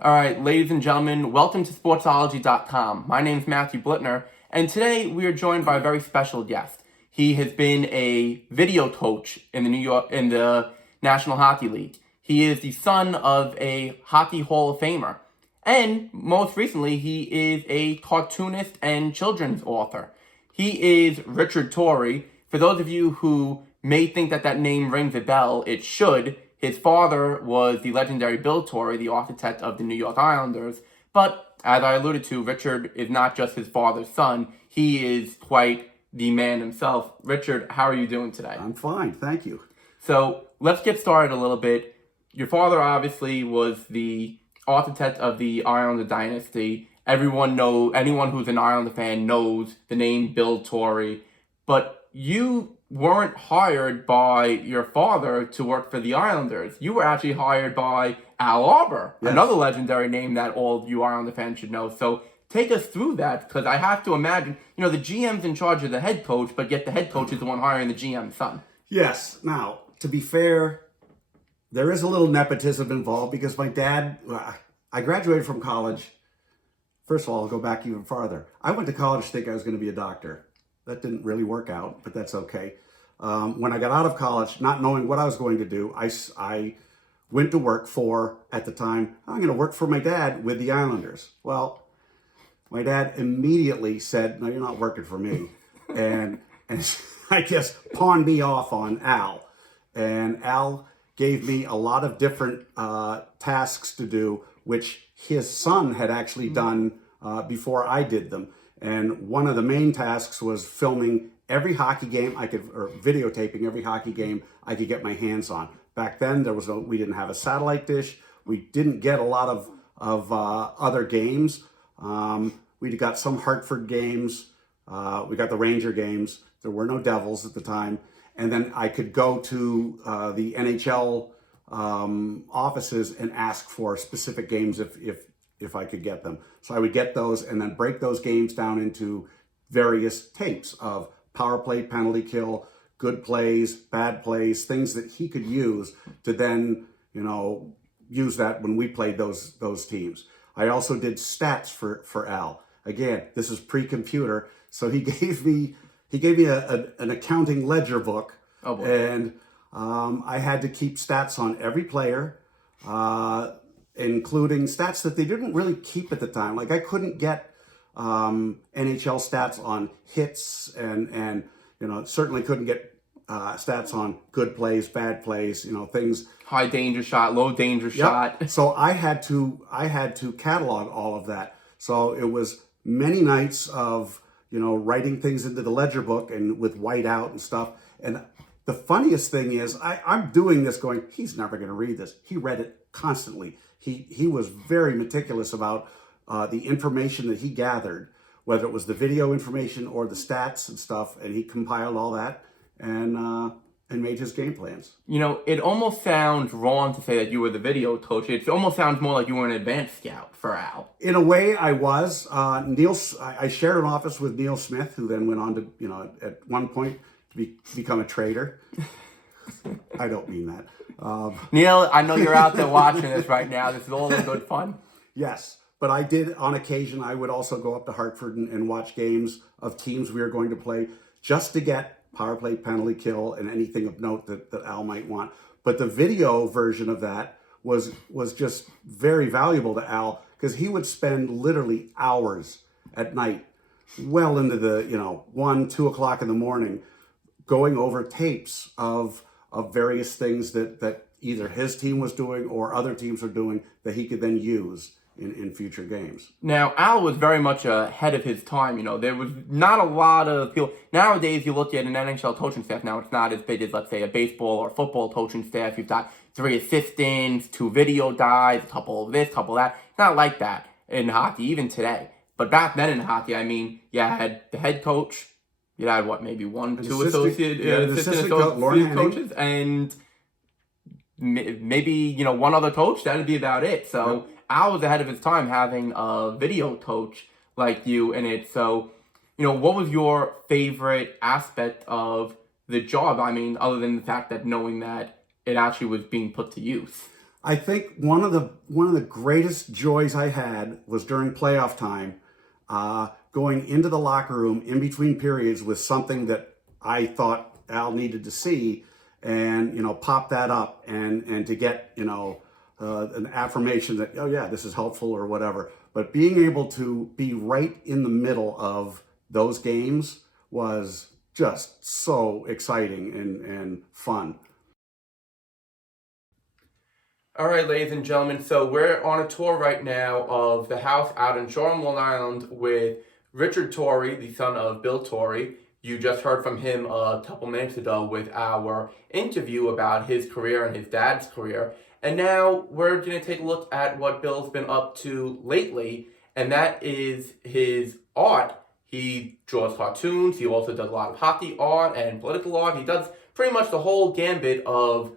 All right, ladies and gentlemen, welcome to Sportsology.com. My name is Matthew Blittner, and today we are joined by a very special guest. He has been a video coach in the National Hockey League. He is the son of a Hockey Hall of Famer, and most recently, he is a cartoonist and children's author. He is Richard Torrey. For those of you who may think that name rings a bell, it should. His father was the legendary Bill Torrey, the architect of the New York Islanders. But, as I alluded to, Richard is not just his father's son. He is quite the man himself. Richard, how are you doing today? I'm fine, thank you. So, let's get started a little bit. Your father obviously was the architect of the Islander dynasty. Anyone who's an Islander fan knows the name Bill Torrey. But you weren't hired by your father to work for the Islanders. You were actually hired by Al Arbour, yes. Another legendary name that all of you Islander fans should know. So take us through that, because I have to imagine, the GM's in charge of the head coach, but yet the head coach is the one hiring the GM's son. Yes. Now, to be fair, there is a little nepotism involved because my dad, I graduated from college. First of all, I'll go back even farther. I went to college thinking I was going to be a doctor. That didn't really work out, but that's okay. When I got out of college, not knowing what I was going to do, I went to work for, at the time, I'm going to work for my dad with the Islanders. Well, my dad immediately said, no, you're not working for me. and I guess pawned me off on Al. And Al gave me a lot of different tasks to do, which his son had actually done before I did them. And one of the main tasks was filming every hockey game or videotaping every hockey game I could get my hands on. Back then, we didn't have a satellite dish. We didn't get a lot of other games. We got some Hartford games. We got the Ranger games. There were no Devils at the time. And then I could go to the NHL offices and ask for specific games if I could get them. So I would get those and then break those games down into various tapes of power play, penalty kill, good plays, bad plays, things that he could use to then, use that when we played those teams. I also did stats for Al. Again, this is pre-computer, so he gave me an accounting ledger book, and I had to keep stats on every player, including stats that they didn't really keep at the time. Like I couldn't get NHL stats on hits and certainly couldn't get stats on good plays, bad plays, things. High danger shot, low danger shot. So I had to catalog all of that. So it was many nights of, writing things into the ledger book and with white out and stuff. And the funniest thing is I'm doing this going, he's never going to read this. He read it constantly. He was very meticulous about the information that he gathered, whether it was the video information or the stats and stuff, and he compiled all that and made his game plans. It almost sounds wrong to say that you were the video coach. It almost sounds more like you were an advanced scout for Al. In a way, I was. I shared an office with Neil Smith, who then went on to, at one point, to become a trader. I don't mean that. Neil, I know you're out there watching this right now. This is all in good fun. Yes, but I did, on occasion, I would also go up to Hartford and watch games of teams we were going to play just to get power play, penalty kill, and anything of note that Al might want. But the video version of that was just very valuable to Al, because he would spend literally hours at night, well into the 1, 2 o'clock in the morning, going over tapes of various things that either his team was doing or other teams were doing that he could then use in future games. Now, Al was very much ahead of his time. There was not a lot of people. Nowadays, you look at an NHL coaching staff. Now, it's not as big as, let's say, a baseball or football coaching staff. You've got 3 assistants, 2 video guys, a couple of this, couple of that. It's not like that in hockey, even today. But back then in hockey, you had the head coach. You had, maybe 1, 2 assistant coaches, and maybe, one other coach. That'd be about it. So yep. Al was ahead of his time having a video coach like you in it. So, what was your favorite aspect of the job? Other than the fact that knowing that it actually was being put to use. I think one of the greatest joys I had was during playoff time, going into the locker room in between periods with something that I thought Al needed to see, and pop that up and to get an affirmation that, oh yeah, this is helpful or whatever. But being able to be right in the middle of those games was just so exciting and fun. All right, ladies and gentlemen, so we're on a tour right now of the house out in Shoreham, Long Island with Richard Torrey, the son of Bill Torrey. You just heard from him a couple minutes ago with our interview about his career and his dad's career. And now we're going to take a look at what Bill's been up to lately, and that is his art. He draws cartoons, he also does a lot of hockey art and political art. He does pretty much the whole gambit of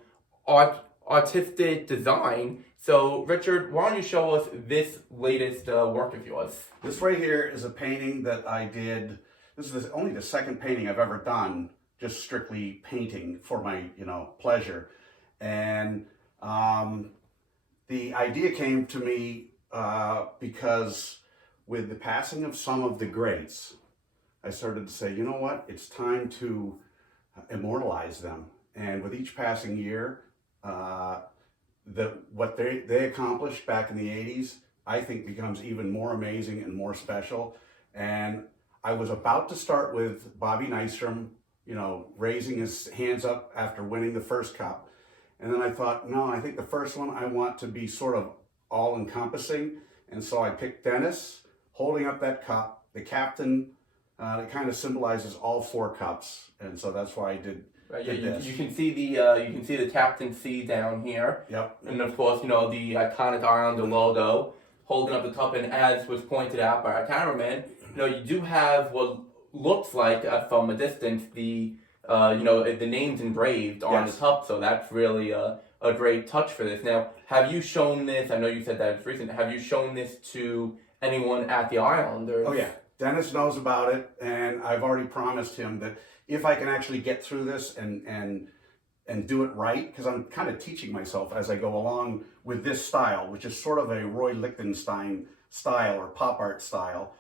artistic design. So, Richard, why don't you show us this latest work of yours? This right here is a painting that I did. This is only the second painting I've ever done, just strictly painting for my, pleasure. And the idea came to me because with the passing of some of the greats, I started to say, you know what, it's time to immortalize them. And with each passing year, what they accomplished back in the 80s, I think becomes even more amazing and more special. And I was about to start with Bobby Nystrom, raising his hands up after winning the first cup. And then I thought, no, I think the first one I want to be sort of all-encompassing. And so I picked Dennis holding up that cup, the captain, that kind of symbolizes all four cups. And so that's why I did. Right, yeah, you can see the Captain C down here. Yep. And of course, the iconic Islander logo holding up the cup. And as was pointed out by our cameraman, you do have what looks like from a distance the names engraved on the cup. So that's really a great touch for this. Now, have you shown this? I know you said that it's recent. Have you shown this to anyone at the Islanders? Oh yeah, Dennis knows about it, and I've already promised him that if I can actually get through this and do it right, because I'm kind of teaching myself as I go along with this style, which is sort of a Roy Lichtenstein style or pop art style.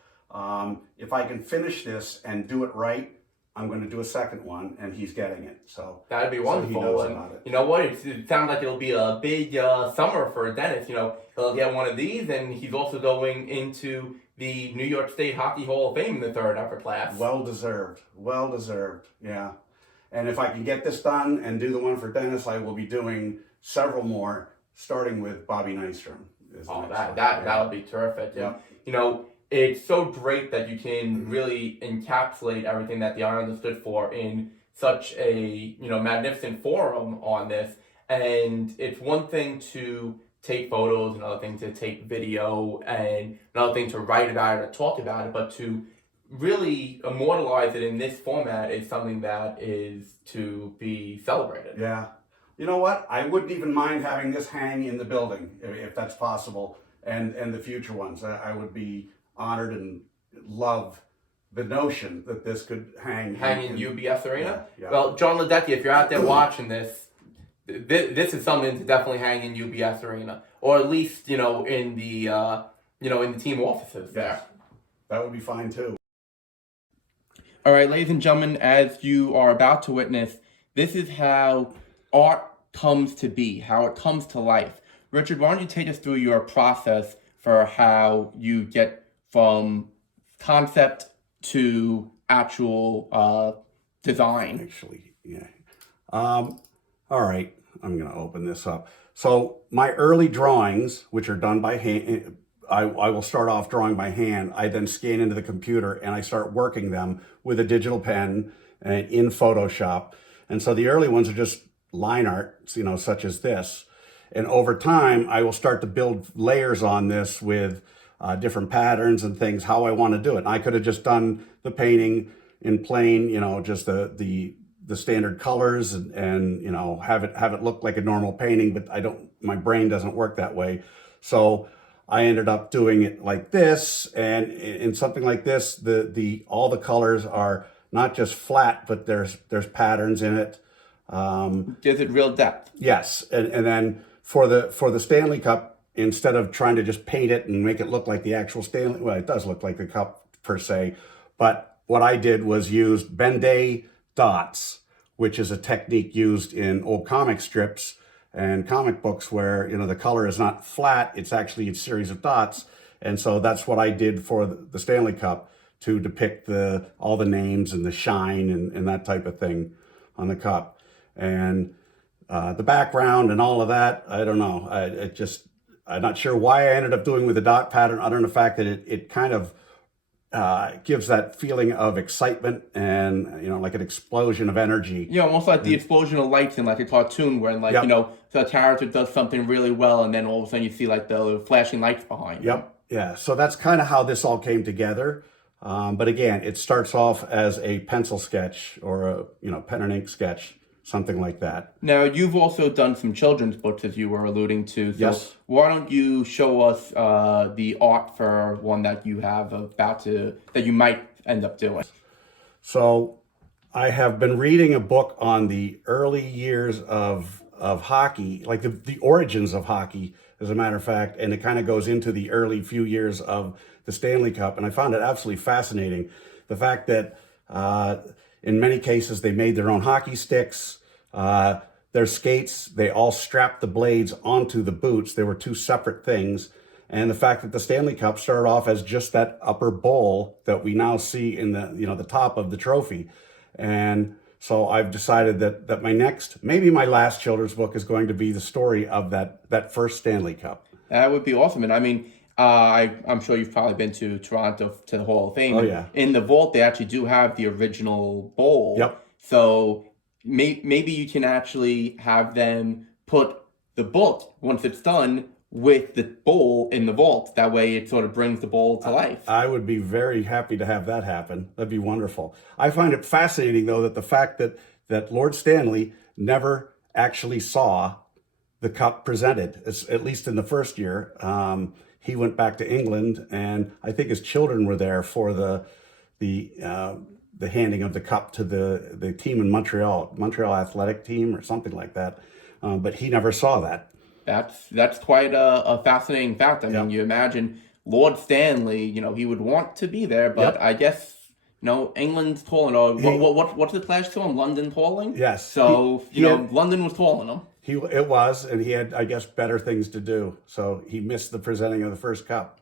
If I can finish this and do it right, I'm going to do a second one, and he's getting it. So that'd be wonderful. So he knows about it. You know what? It sounds like it'll be a big summer for Dennis. He'll get one of these, and he's also going into the New York State Hockey Hall of Fame in the third upper class. Well deserved. Yeah. And if I can get this done and do the one for Dennis, I will be doing several more, starting with Bobby Nystrom. That'll be terrific. Yeah. It's so great that you can really encapsulate everything that the Islanders stood for in such a magnificent forum on this. And it's one thing to take photos, another thing to take video, and another thing to write about it or talk about it, but to really immortalize it in this format is something that is to be celebrated. Yeah. You know what? I wouldn't even mind having this hang in the building if that's possible, and the future ones. I would be honored and love the notion that this could hang in UBS Arena. Yeah. Well, John Ledecky, if you're out there watching this, this is something to definitely hang in UBS Arena, or at least in the in the team offices there. That would be fine too. All right, ladies and gentlemen, as you are about to witness, this is how art comes to be, how it comes to life. Richard, why don't you take us through your process for how you get from concept to actual design? Actually, yeah. All right, I'm going to open this up. So my early drawings, which are done by hand, I will start off drawing by hand. I then scan into the computer and I start working them with a digital pen in Photoshop. And so the early ones are just line art, such as this. And over time, I will start to build layers on this with different patterns and things, how I want to do it. And I could have just done the painting in plain, just the standard colors and have it look like a normal painting, but my brain doesn't work that way. So I ended up doing it like this, and in something like this, all the colors are not just flat, but there's patterns in it. Gives it real depth. Yes, and then for the Stanley Cup, instead of trying to just paint it and make it look like the actual Stanley, well, it does look like the cup per se, but what I did was use Ben-Day dots, which is a technique used in old comic strips and comic books where, the color is not flat, it's actually a series of dots. And so that's what I did for the Stanley Cup to depict all the names and the shine and that type of thing on the cup. And the background and all of that, I don't know. I'm not sure why I ended up doing with the dot pattern, other than the fact that it kind of gives that feeling of excitement and, like an explosion of energy. Yeah, almost like the explosion of lights in like a cartoon where like, the character does something really well and then all of a sudden you see like the flashing lights behind. Yep. Yeah. So that's kind of how this all came together. But again, it starts off as a pencil sketch or a, pen and ink sketch, something like that. Now, you've also done some children's books, as you were alluding to. So yes. Why don't you show us the art for one that you have that you might end up doing? So I have been reading a book on the early years of hockey, like the origins of hockey, as a matter of fact, and it kind of goes into the early few years of the Stanley Cup, and I found it absolutely fascinating. The fact that in many cases they made their own hockey sticks, their skates, they all strapped the blades onto the boots. They were two separate things. And the fact that the Stanley Cup started off as just that upper bowl that we now see in the top of the trophy. And so I've decided that my next, maybe my last children's book is going to be the story of that first Stanley Cup. That would be awesome. And I mean, I'm sure you've probably been to Toronto to the Hall of Fame. Oh, yeah. In the vault, they actually do have the original bowl. Yep. So maybe you can actually have them put the book, once it's done, with the bowl in the vault. That way it sort of brings the bowl to life. I would be very happy to have that happen. That'd be wonderful. I find it fascinating, though, that the fact that Lord Stanley never actually saw the cup presented, at least in the first year. He went back to England, and I think his children were there for the handing of the cup to the team in Montreal athletic team or something like that. But he never saw that. That's quite a fascinating fact. I mean, you imagine Lord Stanley, he would want to be there, but I guess, England's calling. Or what's the clash to him? London calling? Yes. So, London was calling him. It was, and he had, I guess, better things to do. So he missed the presenting of the first cup.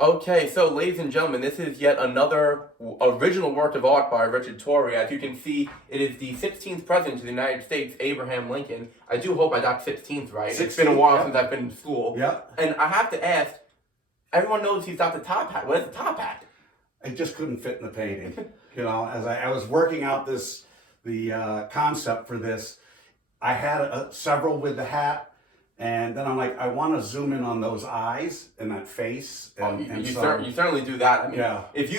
Okay, so ladies and gentlemen, this is yet another original work of art by Richard Torrey. As you can see, it is the 16th President of the United States, Abraham Lincoln. I do hope I got 16th right. 16th, it's been a while since I've been in school. Yeah. And I have to ask, everyone knows he's got the top hat. What is the top hat? It just couldn't fit in the painting. As I was working out the concept for this, I had several with the hat. And then I'm like, I want to zoom in on those eyes and that face. And you certainly do that. I mean, if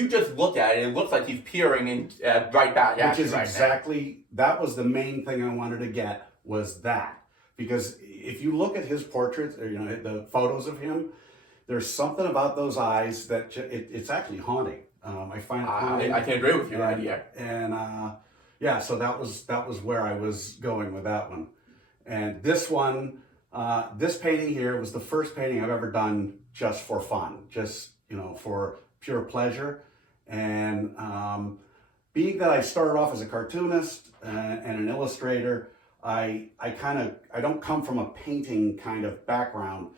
you just look at it, it looks like he's peering in right back at you. Which is exactly, that was the main thing I wanted to get, was that. Because if you look at his portraits, or the photos of him, there's something about those eyes that it's actually haunting. I find it haunting. I can agree with you right here. And so that was where I was going with that one. And this one, this painting here was the first painting I've ever done just for fun, just, for pure pleasure. And being that I started off as a cartoonist and an illustrator, I don't come from a painting kind of background.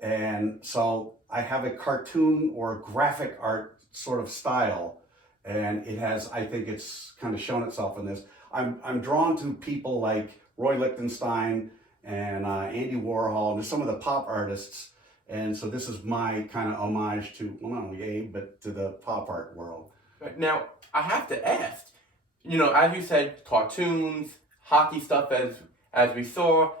And so I have a cartoon or graphic art sort of style. And I think it's kind of shown itself in this. I'm drawn to people like Roy Lichtenstein and Andy Warhol, and some of the pop artists. And so this is my kind of homage to, well, not only Abe, but to the pop art world. Now, I have to ask, as you said, cartoons, hockey stuff as we saw,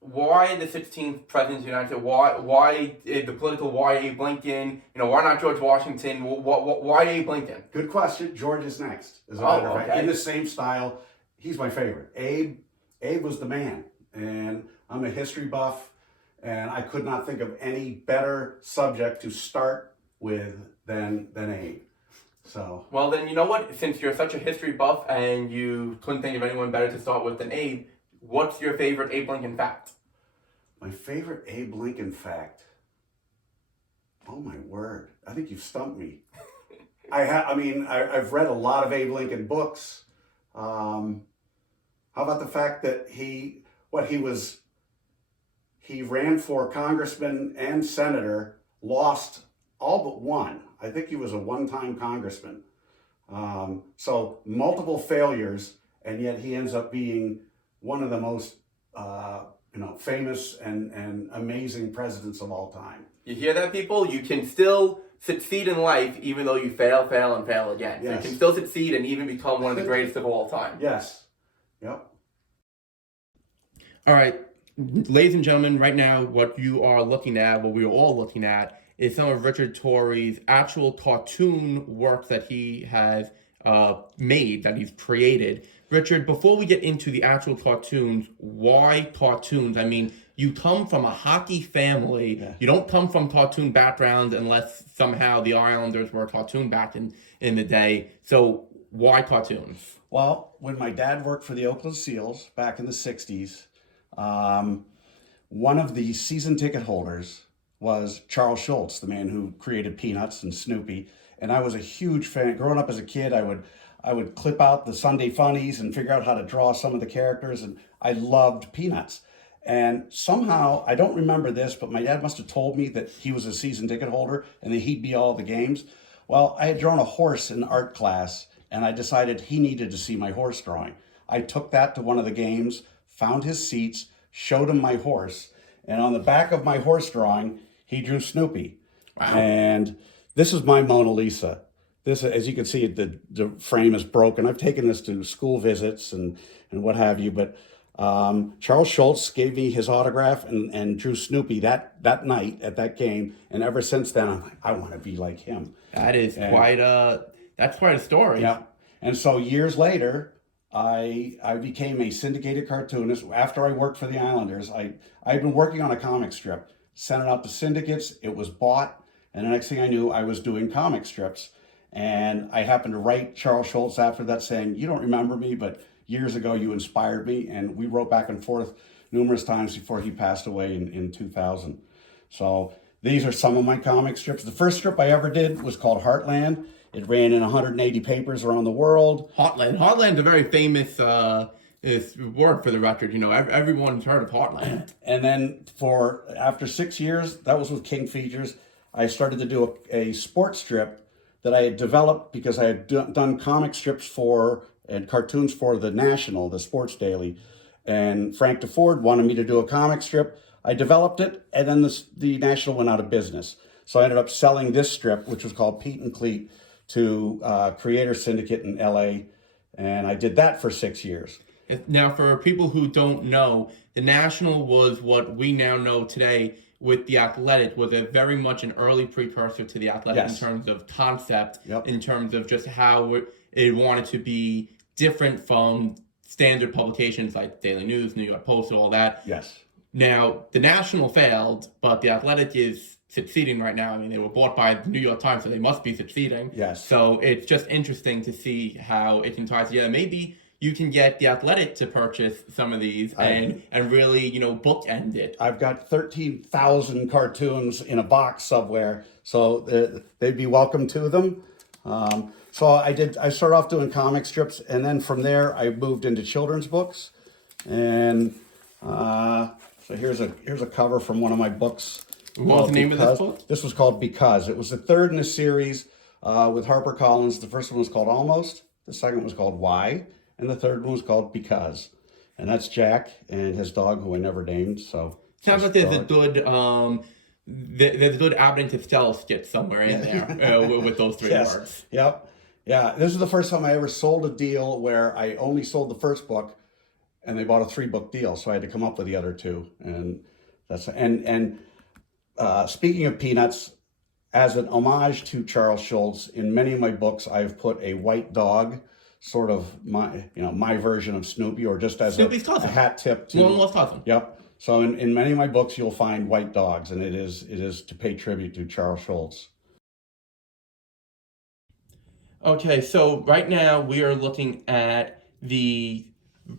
why the 16th President of the United States? Why the political, why Abe Lincoln? Why not George Washington? Why Abe Lincoln? Good question. George is next, as a matter of fact. In the same style. He's my favorite. Abe was the man, and I'm a history buff, and I could not think of any better subject to start with than Abe. So, Well, then, you know what? Since you're such a history buff and you couldn't think of anyone better to start with than Abe, what's your favorite Abe Lincoln fact? my favorite Abe Lincoln fact. Oh my word! I think you've stumped me. I've read a lot of Abe Lincoln books. How about the fact that he ran for congressman and senator, lost all but one. I think he was a one-time congressman. So multiple failures, and yet he ends up being one of the most famous and amazing presidents of all time. You hear that, people? You can still succeed in life even though you fail, and fail again. Yes. So you can still succeed and even become one of the greatest of all time. Yes. Yep. All right, ladies and gentlemen, right now what you are looking at, what we are all looking at, is some of Richard Torrey's actual cartoon work that he has made, that he's created. Richard, before we get into the actual cartoons, why cartoons? I mean, you come from a hockey family. Yeah. You don't come from cartoon backgrounds unless somehow the Islanders were a cartoon back in the day. So why cartoons? Well, when my dad worked for the Oakland Seals back in the 60s, one of the season ticket holders was Charles Schulz, the man who created Peanuts and Snoopy. And I was a huge fan. Growing up as a kid, I would clip out the Sunday funnies and figure out how to draw some of the characters. And I loved Peanuts. And somehow, I don't remember this, but my dad must have told me that he was a season ticket holder and that he'd be all the games. Well, I had drawn a horse in art class, and I decided he needed to see my horse drawing. I took that to one of the games, found his seats, showed him my horse, and on the back of my horse drawing, he drew Snoopy. Wow. And this is my Mona Lisa. This, as you can see, the frame is broken. I've taken this to school visits and what have you, but Charles Schulz gave me his autograph and drew Snoopy that night at that game, and ever since then, I'm like, I want to be like him. That is quite a story. Yeah. And so years later, I became a syndicated cartoonist. After I worked for the Islanders, I'd been working on a comic strip, sent it out to syndicates, it was bought, and the next thing I knew, I was doing comic strips. And I happened to write Charles Schulz after that saying, you don't remember me, but years ago you inspired me. And we wrote back and forth numerous times before he passed away in 2000. So these are some of my comic strips. The first strip I ever did was called Heartland. It ran in 180 papers around the world. Heartland's a very famous word for the record. You know, everyone's heard of Heartland. And then after 6 years, that was with King Features, I started to do a sports strip that I had developed because I had done comic strips and cartoons for the National, the sports daily. And Frank DeFord wanted me to do a comic strip. I developed it, and then the National went out of business. So I ended up selling this strip, which was called Pete and Cleet, to Creator Syndicate in LA. And I did that for 6 years. Now, for people who don't know, the National was what we now know today with the Athletic, was a very much an early precursor to the Athletic. Yes. In terms of concept, Yep. in terms of just how it wanted to be different from standard publications like Daily News, New York Post, all that. Yes. Now, the National failed, but the Athletic is succeeding right now. I mean, they were bought by the New York Times, so they must be succeeding. Yes. So it's just interesting to see how it can tie together. Maybe you can get the Athletic to purchase some of these and really, bookend it. I've got 13,000 cartoons in a box somewhere, so they'd be welcome to them. So I started off doing comic strips, and then from there I moved into children's books. And so here's a cover from one of my books. What was the name of this book? This was called Because. It was the third in a series with HarperCollins. The first one was called Almost. The second was called Why. And the third one was called Because. And that's Jack and his dog, who I never named. So sounds like there's a good Abbott and Costello skit somewhere in there with those three words. Yep. Yeah. This is the first time I ever sold a deal where I only sold the first book, and they bought a 3-book deal. So I had to come up with the other two. And speaking of Peanuts, as an homage to Charles Schulz, in many of my books, I've put a white dog, sort of my version of Snoopy, or just as a hat tip to Long-lost cousin. Yep. So in many of my books, you'll find white dogs, and it is to pay tribute to Charles Schulz. Okay, so right now we are looking at the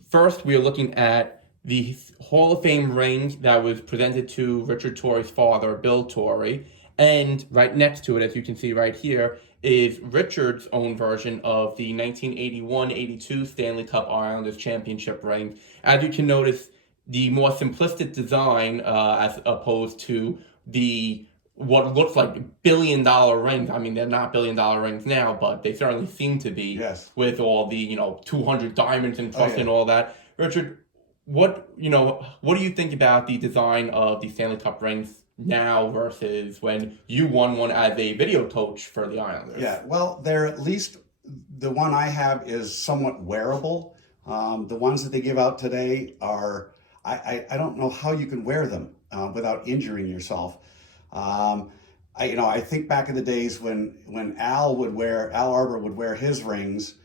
first. We are looking at the Hall of Fame ring that was presented to Richard Torrey's father, Bill Torrey, and right next to it, as you can see right here, is Richard's own version of the 1981-82 Stanley Cup Islanders championship ring. As you can notice, the more simplistic design, as opposed to the what looks like billion-dollar rings. I mean, they're not billion-dollar rings now, but they certainly seem to be. Yes. With all the 200 diamonds and Oh, trust yeah. and all that. Richard, what do you think about the design of the Stanley Cup rings now versus when you won one as a video coach for the Islanders? Yeah, well, they're at least the one I have is somewhat wearable. The ones that they give out today are, I don't know how you can wear them without injuring yourself. I think back in the days when Al Arbor would wear his rings,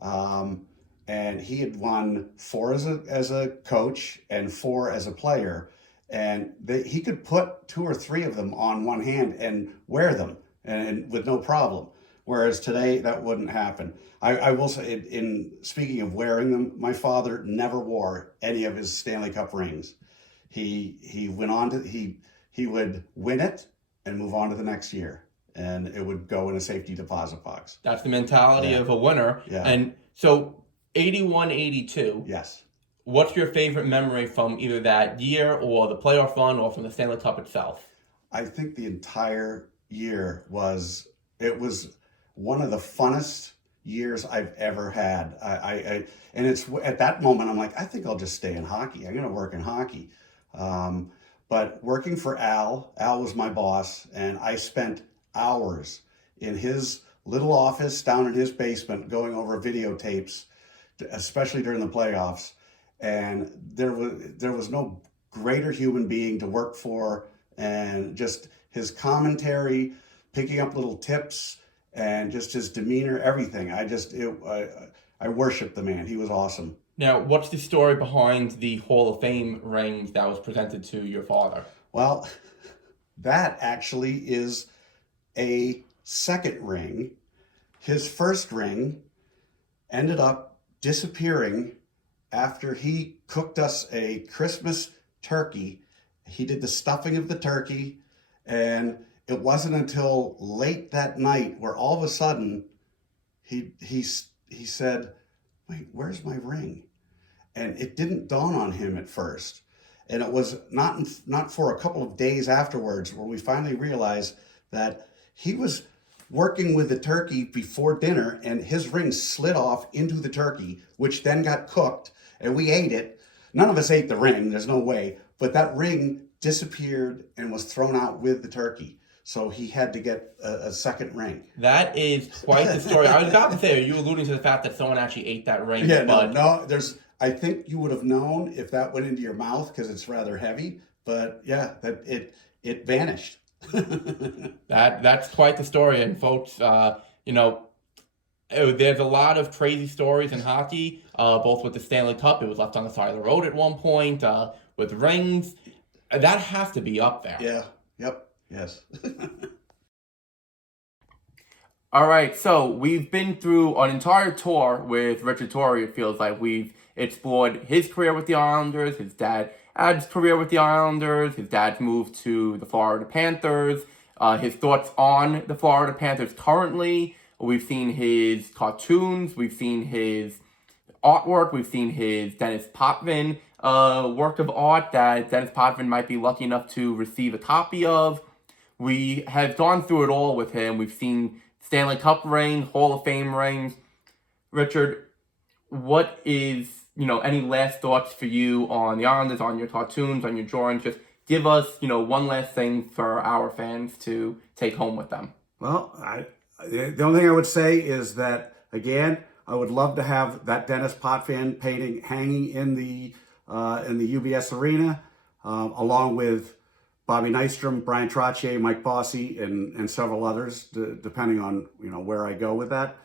and he had won 4 as a coach and 4 as a player, and he could put 2 or 3 of them on one hand and wear them and with no problem. Whereas today that wouldn't happen. I will say, in speaking of wearing them, my father never wore any of his Stanley Cup rings. He went on to he would win it and move on to the next year, and it would go in a safety deposit box. That's the mentality of a winner. Yeah. And so 81-82. Yes. What's your favorite memory from either that year or the playoff run or from the Stanley Cup itself? I think the entire year was one of the funnest years I've ever had. And it's at that moment I'm like, I think I'll just stay in hockey. I'm going to work in hockey. But working for Al was my boss, and I spent hours in his little office down in his basement going over videotapes, especially during the playoffs. And there was no greater human being to work for, and just his commentary, picking up little tips, and just his demeanor, everything. I worshiped the man. He was awesome. Now, what's the story behind the Hall of Fame ring that was presented to your father? Well, that actually is a second ring. His first ring ended up disappearing after he cooked us a Christmas turkey. He did the stuffing of the turkey, and it wasn't until late that night where all of a sudden he said, "Wait, where's my ring?" And it didn't dawn on him at first. And it was not for a couple of days afterwards where we finally realized that he was working with the turkey before dinner, and his ring slid off into the turkey, which then got cooked, and we ate it. None of us ate the ring, there's no way, but that ring disappeared and was thrown out with the turkey. So he had to get a second ring. That is quite the story. I was about to say, are you alluding to the fact that someone actually ate that ring? Yeah, no, I think you would have known if that went into your mouth because it's rather heavy, but yeah, that it vanished. That's quite the story, and folks, there's a lot of crazy stories in hockey, both with the Stanley Cup. It was left on the side of the road at one point, with rings. That has to be up there. Yeah, yep, yes. All right, so we've been through an entire tour with Richard Torrey. It feels like we've explored his career with the Islanders, his dad's career with the Islanders, his dad's move to the Florida Panthers, his thoughts on the Florida Panthers currently. We've seen his cartoons, we've seen his artwork, we've seen his Dennis Potvin work of art that Dennis Potvin might be lucky enough to receive a copy of. We have gone through it all with him. We've seen Stanley Cup ring, Hall of Fame rings. Richard, what is, any last thoughts for you on the Islanders, on your cartoons, on your drawings? Just give us, one last thing for our fans to take home with them. Well, the only thing I would say is that, again, I would love to have that Dennis Potvin painting hanging in the UBS Arena, along with Bobby Nystrom, Brian Trottier, Mike Bossy, and several others, depending on where I go with that.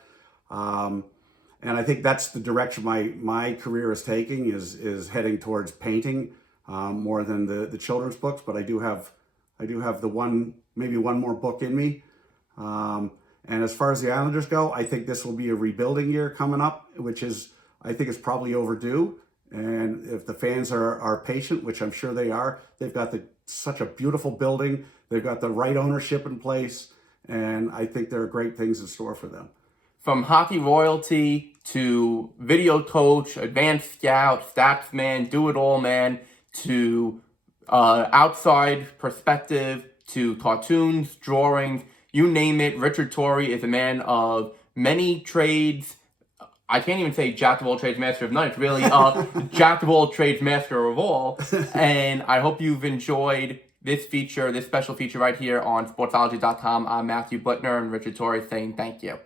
And I think that's the direction my career is taking, is heading towards painting more than the children's books. But I do have maybe one more book in me, and And as far as the Islanders go, I think this will be a rebuilding year coming up, which is, I think it's probably overdue. And if the fans are patient, which I'm sure they are, they've got such a beautiful building. They've got the right ownership in place. And I think there are great things in store for them. From hockey royalty to video coach, advanced scout, stats man, do-it-all man, to outside perspective, to cartoons, drawings, you name it. Richard Torrey is a man of many trades. I can't even say jack of all trades, master of none. It's really jack of all trades, master of all. And I hope you've enjoyed this feature, this special feature right here on sportsology.com. I'm Matthew Blittner and Richard Torrey saying thank you.